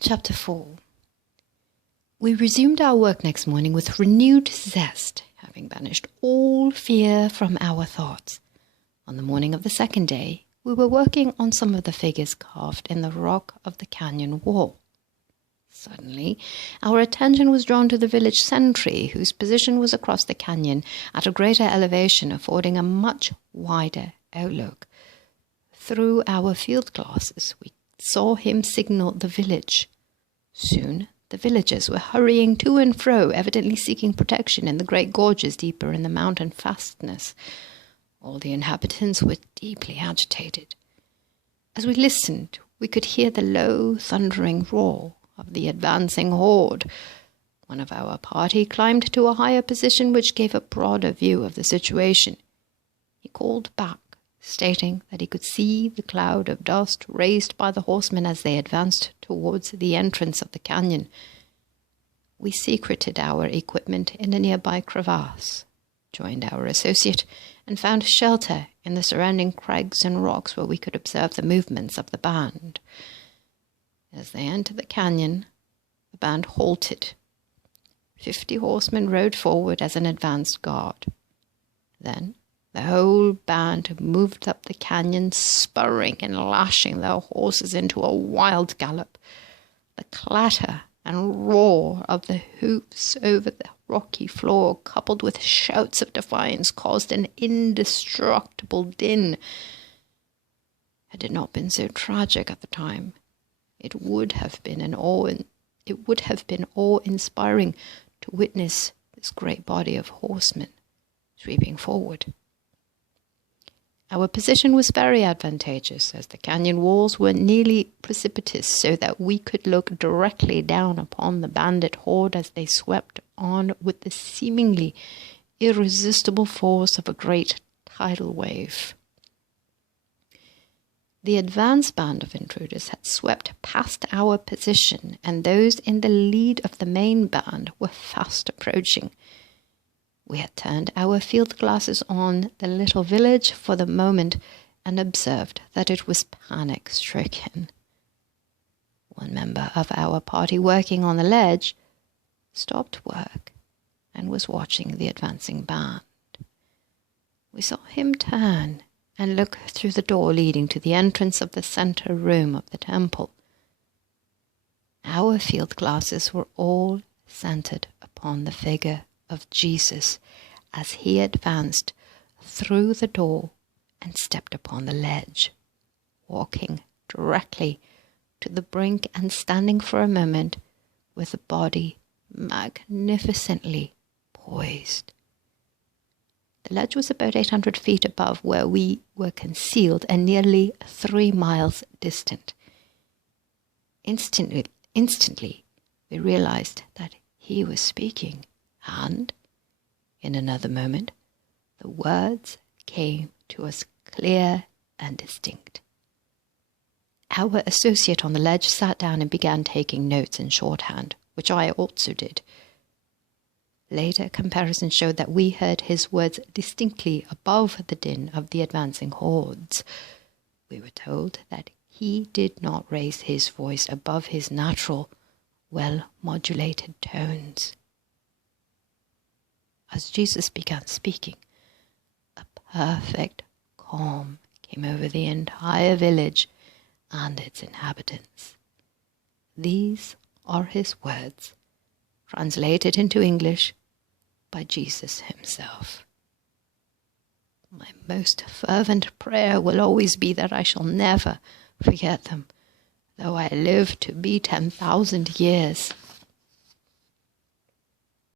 Chapter 4. We resumed our work next morning with renewed zest, having banished all fear from our thoughts. On the morning of the second day, we were working on some of the figures carved in the rock of the canyon wall. Suddenly, our attention was drawn to the village sentry, whose position was across the canyon at a greater elevation, affording a much wider outlook. Through our field glasses, we saw him signal the village. Soon, the villagers were hurrying to and fro, evidently seeking protection in the great gorges deeper in the mountain fastness. All the inhabitants were deeply agitated. As we listened, we could hear the low, thundering roar of the advancing horde. One of our party climbed to a higher position which gave a broader view of the situation. He called back, stating that he could see the cloud of dust raised by the horsemen as they advanced towards the entrance of the canyon. We secreted our equipment in a nearby crevasse, joined our associate, and found shelter in the surrounding crags and rocks where we could observe the movements of the band. As they entered the canyon, the band halted. 50 horsemen rode forward as an advanced guard. Then the whole band moved up the canyon, spurring and lashing their horses into a wild gallop. The clatter and roar of the hoofs over the rocky floor, coupled with shouts of defiance, caused an indestructible din. Had it not been so tragic at the time, it would have been awe-inspiring to witness this great body of horsemen sweeping forward. Our position was very advantageous, as the canyon walls were nearly precipitous, so that we could look directly down upon the bandit horde as they swept on with the seemingly irresistible force of a great tidal wave. The advance band of intruders had swept past our position, and those in the lead of the main band were fast approaching. We had turned our field glasses on the little village for the moment and observed that it was panic-stricken. One member of our party working on the ledge stopped work and was watching the advancing band. We saw him turn and look through the door leading to the entrance of the center room of the temple. Our field glasses were all centered upon the figure of Jesus as he advanced through the door and stepped upon the ledge, walking directly to the brink and standing for a moment with the body magnificently poised. The ledge was about 800 feet above where we were concealed and nearly 3 miles distant. Instantly, we realized that he was speaking, and in another moment, the words came to us clear and distinct. Our associate on the ledge sat down and began taking notes in shorthand, which I also did. Later comparison showed that we heard his words distinctly above the din of the advancing hordes. We were told that he did not raise his voice above his natural, well-modulated tones. As Jesus began speaking, a perfect calm came over the entire village and its inhabitants. These are his words, translated into English by Jesus himself. My most fervent prayer will always be that I shall never forget them, though I live to be 10,000 years.